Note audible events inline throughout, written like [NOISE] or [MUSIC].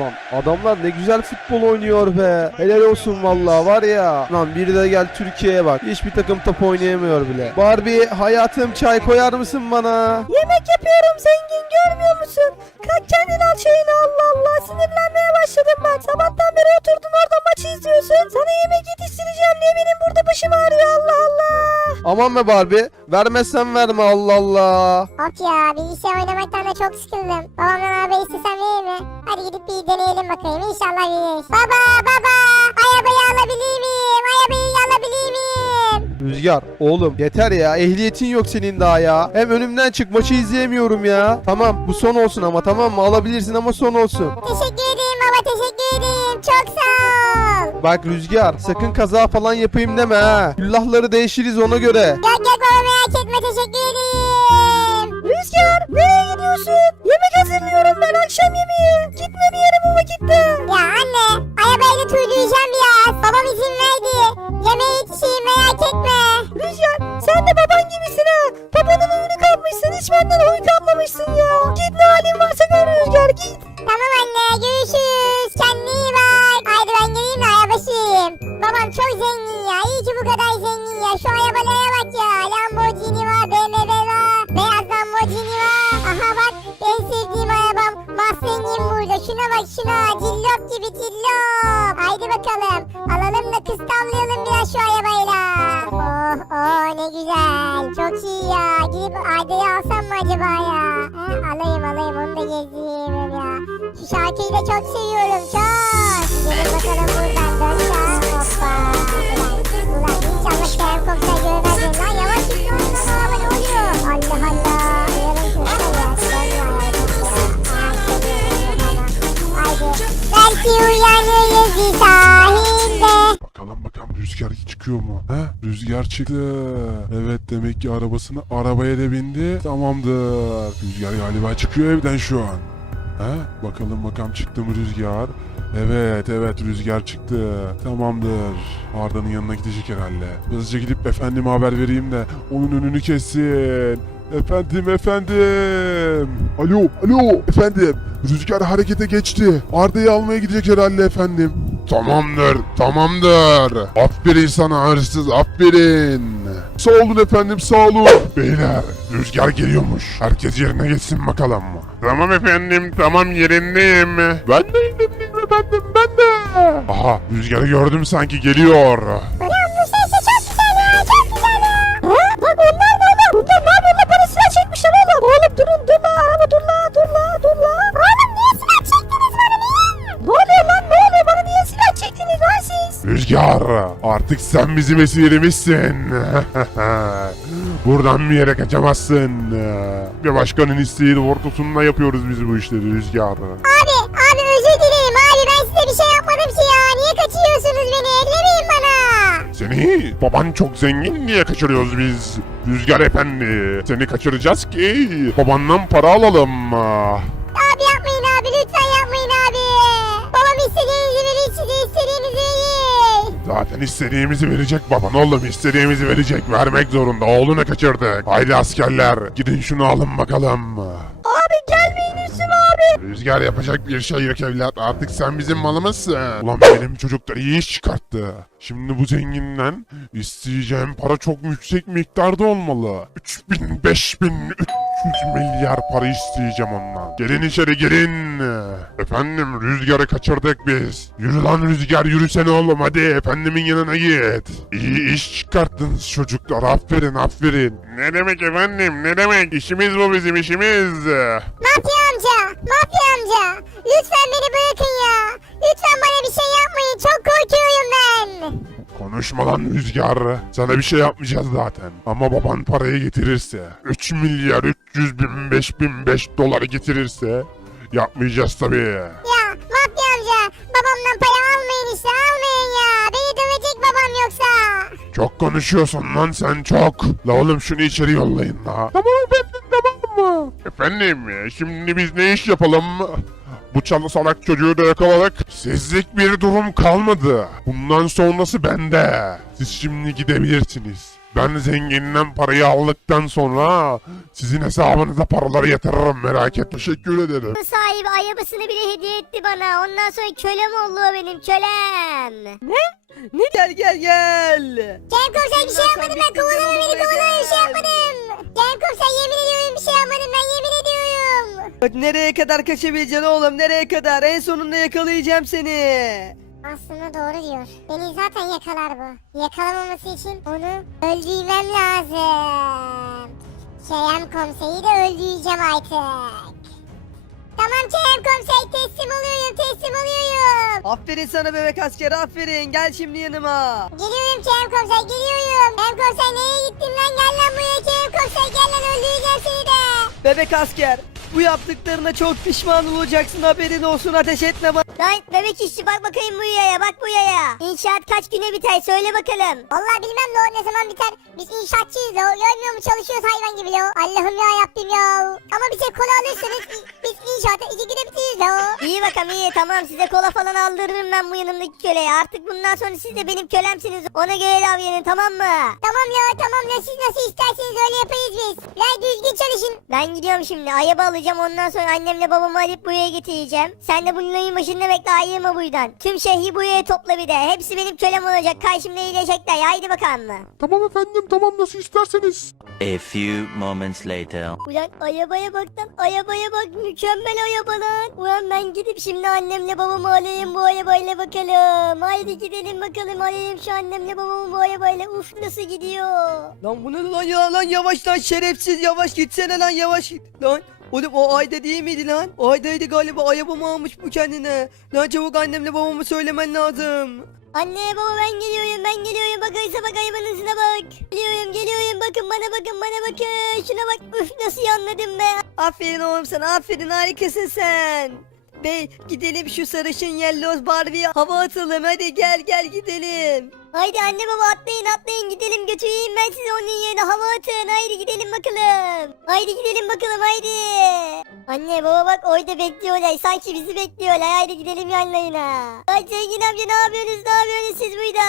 Lan adamlar ne güzel futbol oynuyor be. Helal olsun vallahi var ya. Lan biri de gel Türkiye'ye bak. Hiçbir takım top oynayamıyor bile. Barbie hayatım çay koyar mısın bana? Yemek yapıyorum zengin görmüyor musun? Kalk kendin al çayını Allah Allah sinirlenmeye başladım ben. Sabahtan beri oturdun orada maçı izliyorsun. Sana yemek yetiştireceğim diye Aman be Barbie. Vermezsen verme Allah Allah. Of ya bilgisayar oynamaktan da çok sıkıldım. Babamdan abi istesem verir mi? Hadi gidip bir deneyelim bakayım inşallah verir. Baba baba arabayı alabilir miyim? Arabayı alabilir miyim? Rüzgar oğlum yeter ya ehliyetin yok senin daha ya. Hem önümden çık maçı izleyemiyorum ya. Tamam bu son olsun ama tamam mı alabilirsin ama son olsun. Teşekkür ederim baba teşekkür ederim. Çok sağ ol. Bak Rüzgar sakın kaza falan yapayım deme ha. Küllahları değişiriz ona göre. Yok yok baba merak teşekkür ederim. Rüzgar nereye gidiyorsun? Yemek hazırlıyorum ben akşam yemeği. Gitme zengin ya. İyi ki bu kadar zengin ya. Şu arabalara bak ya. Lamborghini var, BMW var. Beyaz Lamborghini var. Aha bak en sevdiğim arabam. Mustang'im burada. Şuna bak şuna. Cillop gibi cillop. Haydi bakalım. Alalım da kız tavlayalım biraz şu arabayla. Oh oh ne güzel. Çok iyi ya. Gidip Ayda'yı alsam mı acaba ya? He, alayım alayım onu da gezdireyim ya. Şu şarkıyı da çok seviyorum çok. Gelin bakalım buradan dön Bakalım bakalım rüzgar çıkıyor mu? He? Rüzgar çıktı. Evet demek ki arabasını arabaya da bindi. Tamamdır. Rüzgar galiba çıkıyor evden şu an. He? Bakalım bakalım çıktı mı rüzgar? Evet evet rüzgar çıktı. Tamamdır. Arda'nın yanına gidecek herhalde. Hızlıca gidip efendime haber vereyim de onun önünü kessin. Efendim efendim. Alo alo efendim. Rüzgar harekete geçti. Arda'yı almaya gidecek herhalde efendim. Tamamdır tamamdır. Aferin sana hırsız aferin. Sağ olun efendim sağ olun. Beyler rüzgar geliyormuş. Herkes yerine geçsin bakalım. Tamam efendim tamam yerindeyim. Ben de efendim ben de. Aha rüzgarı gördüm sanki geliyor. Ulan bu ses de çok güzel ya. Çok güzel ya. Ha? Bak onlar ne onlar? Bunlar ne yapıyorlar? Bana silah çekmişler oğlum. Oğlum durun dur la araba dur la dur la dur la. Oğlum niye silah çektiniz bana niye? Ne oluyor lan ne oluyor? Bana niye silah çektiniz lan siz? Rüzgar artık sen bizim esirimizsin. [LAUGHS] Buradan bir yere kaçamazsın. Bir başkanın isteği doğrultusunda yapıyoruz biz bu işleri Rüzgar. Abi, abi özür dilerim abi ben size bir şey yapmadım ki ya. Niye kaçırıyorsunuz beni? Ellemeyin bana. Seni baban çok zengin diye kaçırıyoruz biz. Rüzgar efendi. Seni kaçıracağız ki babandan para alalım. Abi yapmayın abi lütfen yapmayın abi. Babam istediğinizi verir size istediğinizi verir. Zaten istediğimizi verecek baban oğlum istediğimizi verecek vermek zorunda oğlunu kaçırdık. Haydi askerler gidin şunu alın bakalım. Rüzgar yapacak bir şey yok evlat artık sen bizim malımızsın. Ulan benim çocuklar iyi iş çıkarttı. Şimdi bu zenginden isteyeceğim para çok yüksek miktarda olmalı. 3000 5000 300 milyar para isteyeceğim ondan. Gelin içeri gelin. Efendim rüzgarı kaçırdık biz. Yürü lan rüzgar yürüsene oğlum hadi efendimin yanına git. İyi iş çıkarttınız çocuklar aferin aferin. Ne demek efendim ne demek işimiz bu bizim işimiz. Mafya amca, mafya amca. Lütfen beni bırakın ya. Lütfen bana bir şey yapmayın. Çok korkuyorum ben. Konuşma lan Rüzgar. Sana bir şey yapmayacağız zaten. Ama baban parayı getirirse, 3 milyar 300 bin 5 bin 5 doları getirirse yapmayacağız tabii. Ya mafya amca babamdan para almayın işte almayın ya. Beni dövecek babam yoksa. Çok konuşuyorsun lan sen çok. La oğlum şunu içeri yollayın la. Tamam efendim tamam mı? Efendim şimdi biz ne iş yapalım? Bu çalı salak çocuğu da yakaladık. Sizlik bir durum kalmadı. Bundan sonrası bende. Siz şimdi gidebilirsiniz. Ben zengininden parayı aldıktan sonra sizin hesabınıza paraları yatırırım merak etme. Teşekkür ederim. Bu sahibi arabasını bile hediye etti bana. Ondan sonra kölem oldu o benim kölem. Ne gel gel gel. Kerem komiser bir şey yapmadım ben. Kovalama beni kovalama bir şey yapmadım. Kerem komiser yemin ediyorum bir şey yapmadım ben yemin ediyorum. Bak nereye kadar kaçabileceksin oğlum nereye kadar en sonunda yakalayacağım seni. Aslında doğru diyor. Beni zaten yakalar bu. Yakalamaması için onu öldürmem lazım. Kerem komiseri de öldüreceğim artık. Tamam Kerem komiser teslim oluyorum teslim oluyorum. Aferin sana bebek asker aferin gel şimdi yanıma. Geliyorum Kerem komiser geliyorum. Kerem komiser nereye gittin lan gel lan buraya Kerem komiser gel lan öldüreceğim seni de. Bebek asker bu yaptıklarına çok pişman olacaksın haberin olsun ateş etme bana. Lan bebek işçi bak bakayım bu yaya bak bu yaya. İnşaat kaç güne biter söyle bakalım. Vallahi bilmem lo ne zaman biter. Biz inşaatçıyız lo. Görmüyor mu çalışıyoruz hayvan gibi lo. Allah'ım ya yaptım ya. Ama bize kola alırsanız biz inşaatı iki güne bitiririz lo. İyi bakalım iyi tamam size kola falan aldırırım ben bu yanımdaki köleye. Artık bundan sonra siz de benim kölemsiniz. Ona göre davranın tamam mı? Tamam ya tamam ya siz nasıl isterseniz öyle yaparız biz. Ya düzgün çalışın. Ben gidiyorum şimdi ayaba alacağım ondan sonra annemle babamı alıp buraya getireceğim. Sen de bunların başında bekle ayrılma buradan. Tüm şehri buraya topla bir de. Hepsi benim kölem olacak. Karşımda iyileşecekler. Haydi bakalım. Tamam efendim tamam nasıl isterseniz. A few moments later. Ulan arabaya bak lan arabaya bak mükemmel araba lan. Ulan ben gidip şimdi annemle babamı alayım bu arabayla bakalım. Haydi gidelim bakalım alayım şu annemle babamı bu arabayla. Uf nasıl gidiyor. Lan bu ne lan ya lan yavaş lan şerefsiz yavaş gitsene lan yavaş git lan. Oğlum o Ayda değil miydi lan? Ayda'ydı galiba arabamı almış bu kendine. Lan çabuk annemle babamı söylemen lazım. Anne baba ben geliyorum ben geliyorum bakaysa bak hayvanızına bak. Geliyorum geliyorum bakın bana bakın bana bakın. Şuna bak üf nasıl yanladım be. Aferin oğlum sana aferin harikasın sen. Bey gidelim şu sarışın yelloz Barbie'ye hava atalım hadi gel gel gidelim. Haydi anne baba atlayın atlayın gidelim götüreyim ben sizi onun yerine hava atın haydi gidelim bakalım. Haydi gidelim bakalım haydi. Anne baba bak orada bekliyorlar sanki bizi bekliyorlar haydi gidelim yanlarına. Ay zengin amca ne yapıyorsunuz ne yapıyorsunuz siz burada?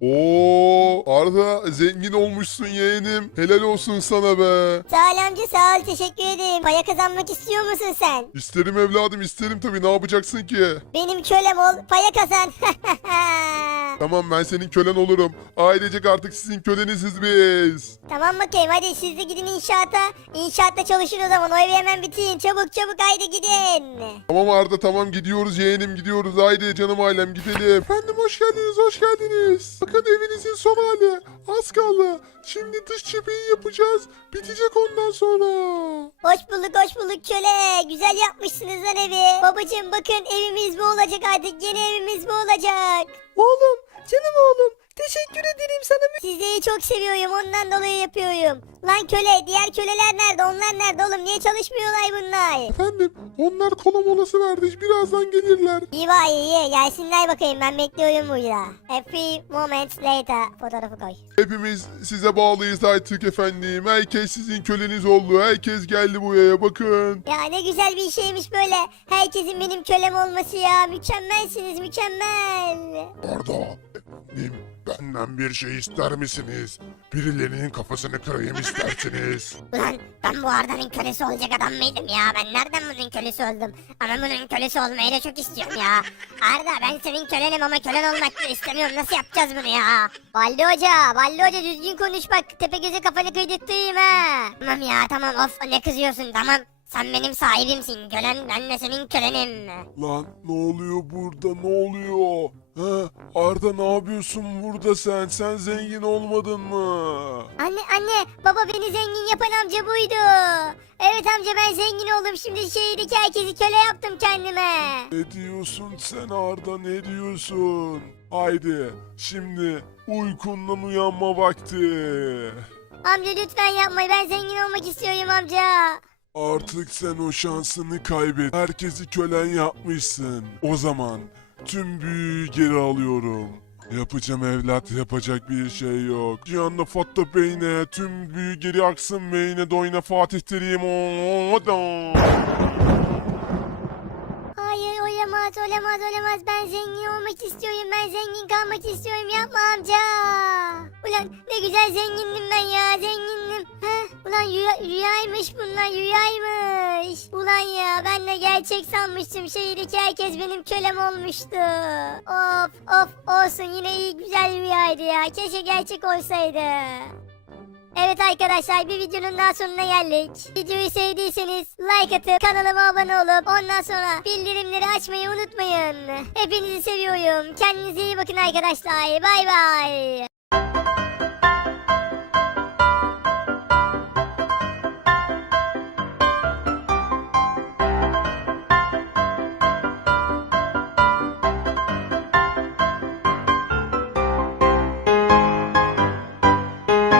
Oo Arda zengin olmuşsun yeğenim. Helal olsun sana be. Sağ ol amca sağ ol teşekkür ederim. Paya kazanmak istiyor musun sen? İsterim evladım isterim tabii ne yapacaksın ki? Benim kölem ol paya kazan. [LAUGHS] Tamam ben senin kölen olurum. Ailecek artık sizin köleniziz biz. tamam bakayım hadi siz de gidin inşaata. İnşaatta çalışın o zaman o evi hemen bitirin çabuk çabuk haydi gidin. Tamam Arda tamam gidiyoruz yeğenim gidiyoruz. Haydi canım ailem gidelim. Efendim hoş geldiniz hoş geldiniz. Bakın evinizin son hali. Az kaldı. Şimdi dış cepheyi yapacağız. Bitecek ondan sonra. Hoş bulduk hoş bulduk köle. Güzel yapmışsınız lan evi. Babacım bakın evimiz bu olacak artık. Yeni evimiz bu olacak. Oğlum canım oğlum teşekkür ederim sana. Sizleri çok seviyorum ondan dolayı yapıyorum. Lan köle diğer köleler nerede onlar nerede oğlum niye çalışmıyorlar bunlar? Efendim onlar kola molası verdi. Birazdan gelirler. İyi var iyi gelsinler bakayım ben bekliyorum burada. A few moments later fotoğrafı koy. Hepimiz size bağlıyız artık efendim. Herkes sizin köleniz oldu. Herkes geldi buraya bakın. Ya ne güzel bir şeymiş böyle. Herkesin benim kölem olması ya. Mükemmelsiniz mükemmel. Arda efendim benden bir şey ister misiniz? Birilerinin kafasını kırayım isterseniz. [LAUGHS] Ulan ben bu Arda'nın kölesi olacak adam mıydım ya? Ben nereden bunun kölesi oldum? Ama bunun kölesi olmayı da çok istiyorum ya. Arda ben senin kölenim ama kölen olmak da istemiyorum. Nasıl yapacağız bunu ya? Balli Hoca, Balli Hoca düzgün konuş bak. Tepe göze kafanı kıydırttırayım ha. Tamam ya tamam of ne kızıyorsun tamam. Sen benim sahibimsin kölen ben de senin kölenim. Lan ne oluyor burada ne oluyor? Ha, Arda ne yapıyorsun burada sen? Sen zengin olmadın mı? Anne anne baba beni zengin yapan amca buydu. Evet amca ben zengin oldum şimdi şehirdeki herkesi köle yaptım kendime. Ne diyorsun sen Arda ne diyorsun? Haydi şimdi uykundan uyanma vakti. Amca lütfen yapmayın ben zengin olmak istiyorum amca. Artık sen o şansını kaybet. Herkesi kölen yapmışsın. O zaman tüm büyüyü geri alıyorum. Yapacağım evlat yapacak bir şey yok. Cihan'da fatta beyne tüm büyü geri aksın beyne doyna Fatih Terim. Hayır olamaz olamaz olamaz ben zengin olmak istiyorum ben zengin kalmak istiyorum yapma amca. Ulan ne güzel zengindim ben ya zengindim. Ulan rüya, rüyaymış bunlar rüyaymış. Ulan ya ben de gerçek sanmıştım şehirdeki herkes benim kölem olmuştu. Of of olsun yine iyi güzel rüyaydı ya keşke gerçek olsaydı. Evet arkadaşlar bir videonun daha sonuna geldik. Videoyu sevdiyseniz like atıp kanalıma abone olup ondan sonra bildirimleri açmayı unutmayın. Hepinizi seviyorum. Kendinize iyi bakın arkadaşlar. Bay bay.